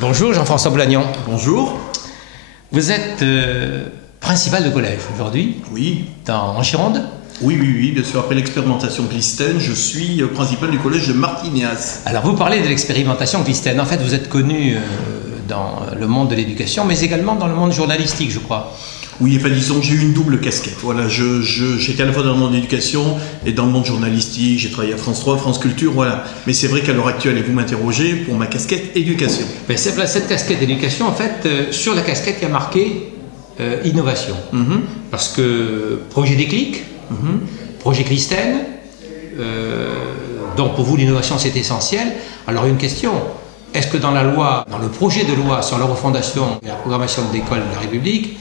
Bonjour Jean-François Blagnon. Bonjour. Vous êtes principal de collège aujourd'hui. Oui. En Gironde. Oui, bien sûr. Après l'expérimentation Clisthène, je suis principal du collège de Martignas. Alors vous parlez de l'expérimentation Clisthène. En fait, vous êtes connu dans le monde de l'éducation, mais également dans le monde journalistique, je crois. Oui, enfin disons, j'ai eu une double casquette. Voilà, j'étais à la fois dans le monde de l'éducation et dans le monde journalistique. J'ai travaillé à France 3, France Culture, voilà. Mais c'est vrai qu'à l'heure actuelle, et vous m'interrogez pour ma casquette éducation. Ben, cette casquette éducation, en fait, sur la casquette, il y a marqué innovation. Parce que projet Déclic, projet Clisthène, donc pour vous, l'innovation, c'est essentiel. Alors, une question. Est-ce que dans la loi, dans le projet de loi sur la refondation et la programmation de l'école de la République,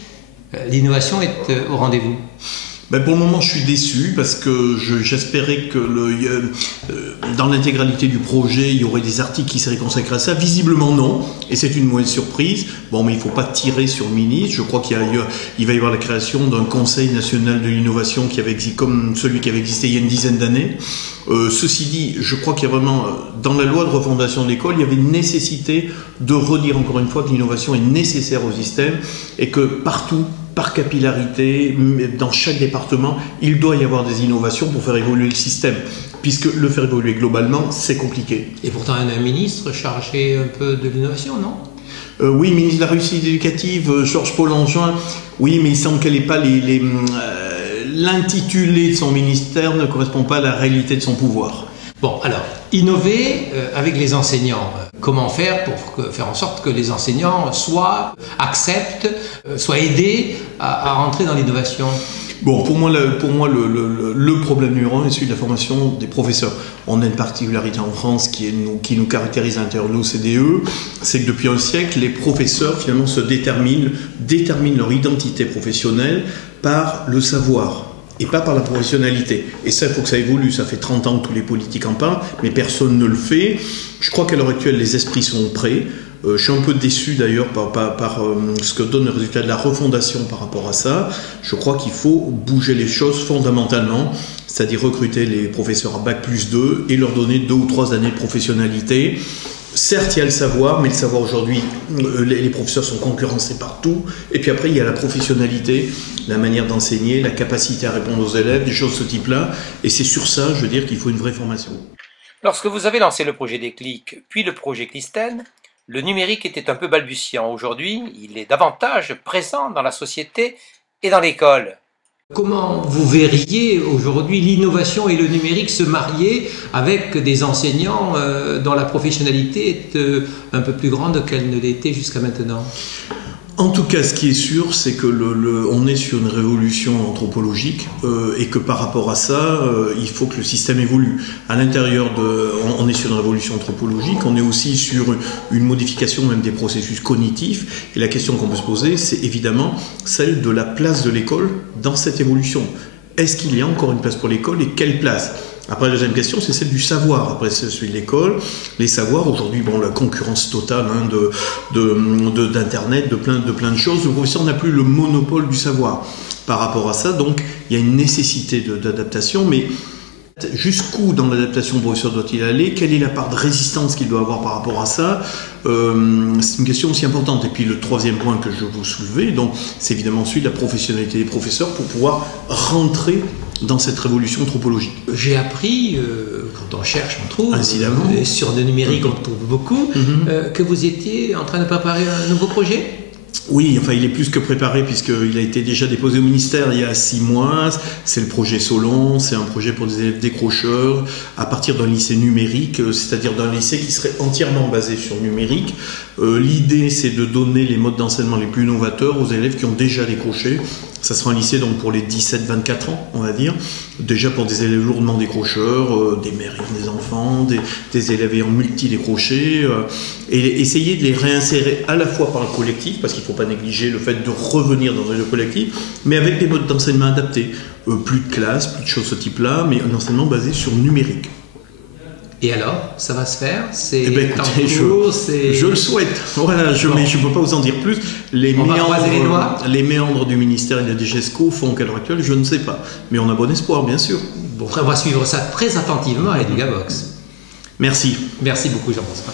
l'innovation est au rendez-vous? Ben pour le moment, je suis déçu parce que j'espérais que dans l'intégralité du projet, il y aurait des articles qui seraient consacrés à ça. Visiblement, non. Et c'est une mauvaise surprise. Bon, mais il ne faut pas tirer sur le ministre. Je crois qu'il va y avoir la création d'un Conseil national de l'innovation comme celui qui avait existé il y a une dizaine d'années. Ceci dit, je crois qu'il y a vraiment, dans la loi de refondation de l'école, il y avait une nécessité de redire encore une fois que l'innovation est nécessaire au système et que partout, par capillarité, dans chaque département, il doit y avoir des innovations pour faire évoluer le système. Puisque le faire évoluer globalement, c'est compliqué. Et pourtant, un ministre chargé un peu de l'innovation, non? Oui, ministre de la réussite éducative, Georges Paul Angevin. Oui, mais il semble qu'elle n'ait pas l'intitulé de son ministère ne correspond pas à la réalité de son pouvoir. Bon, alors, innover avec les enseignants. Comment faire pour faire en sorte que les enseignants acceptent, soient aidés à rentrer dans l'innovation? Bon, pour moi, le problème numéro 1 est celui de la formation des professeurs. On a une particularité en France qui nous caractérise à l'intérieur de l'OCDE, c'est que depuis un siècle, les professeurs finalement déterminent leur identité professionnelle par le savoir et pas par la professionnalité. Et ça, il faut que ça évolue. Ça fait 30 ans que tous les politiques en parlent, mais personne ne le fait. Je crois qu'à l'heure actuelle, les esprits sont prêts. Je suis un peu déçu d'ailleurs par ce que donne le résultat de la refondation par rapport à ça. Je crois qu'il faut bouger les choses fondamentalement, c'est-à-dire recruter les professeurs à Bac+2 et leur donner 2 ou 3 années de professionnalité. Certes, il y a le savoir, mais le savoir aujourd'hui, les professeurs sont concurrencés partout. Et puis après, il y a la professionnalité, la manière d'enseigner, la capacité à répondre aux élèves, des choses de ce type-là. Et c'est sur ça, je veux dire, qu'il faut une vraie formation. Lorsque vous avez lancé le projet Déclic, puis le projet Clisthène, le numérique était un peu balbutiant. Aujourd'hui, il est davantage présent dans la société et dans l'école. Comment vous verriez aujourd'hui l'innovation et le numérique se marier avec des enseignants dont la professionnalité est un peu plus grande qu'elle ne l'était jusqu'à maintenant? En tout cas, ce qui est sûr, c'est que on est sur une révolution anthropologique et que par rapport à ça, il faut que le système évolue. À l'intérieur on est sur une révolution anthropologique, on est aussi sur une modification même des processus cognitifs. Et la question qu'on peut se poser, c'est évidemment celle de la place de l'école dans cette évolution. Est-ce qu'il y a encore une place pour l'école et quelle place? Après, la deuxième question, c'est celle du savoir. Après, c'est celui de l'école. Les savoirs, aujourd'hui, bon, la concurrence totale d'Internet, de plein de choses. Le professeur n'a plus le monopole du savoir. Par rapport à ça, donc, il y a une nécessité d'adaptation, mais jusqu'où dans l'adaptation le professeur doit-il aller? Quelle est la part de résistance qu'il doit avoir par rapport à ça? C'est une question aussi importante. Et puis le troisième point que je vous soulevais, donc, c'est évidemment celui de la professionnalité des professeurs pour pouvoir rentrer dans cette révolution anthropologique. J'ai appris, quand on cherche, on trouve, incidemment, et sur le numérique on trouve beaucoup, que vous étiez en train de préparer un nouveau projet? Oui, enfin il est plus que préparé puisqu'il a été déjà déposé au ministère il y a 6 mois. C'est le projet Solon, c'est un projet pour des élèves décrocheurs à partir d'un lycée numérique, c'est-à-dire d'un lycée qui serait entièrement basé sur le numérique. L'idée c'est de donner les modes d'enseignement les plus novateurs aux élèves qui ont déjà décroché. Ça sera un lycée donc pour les 17-24 ans, on va dire, déjà pour des élèves lourdement décrocheurs, des mères et des enfants, des élèves ayant multi-décrochés, et essayer de les réinsérer à la fois par le collectif, parce qu'il ne faut pas négliger le fait de revenir dans un collectif, mais avec des modes d'enseignement adaptés. Plus de classes, plus de choses de ce type-là, mais un enseignement basé sur le numérique. Et alors, ça va se faire? C'est je le souhaite. Voilà, mais je ne peux pas vous en dire plus. Les méandres du ministère et de la DGESCO font qu'à l'heure actuelle, je ne sais pas. Mais on a bon espoir, bien sûr. Bon, on va suivre ça très attentivement à EducaVox. Merci. Merci beaucoup, Jean-François.